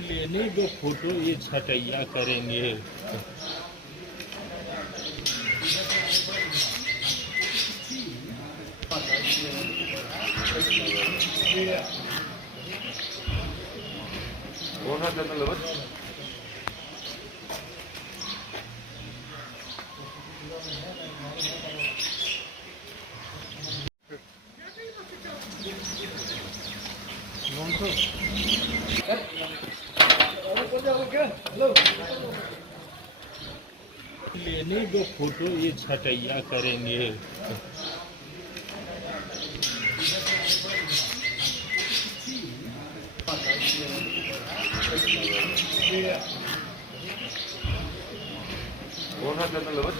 लेने दो फोटो, ये छटैया करेंगे। कौन सा चैनल है? लेने दो फोटो, ये छटैया करेंगे। कौन सा चैनल है?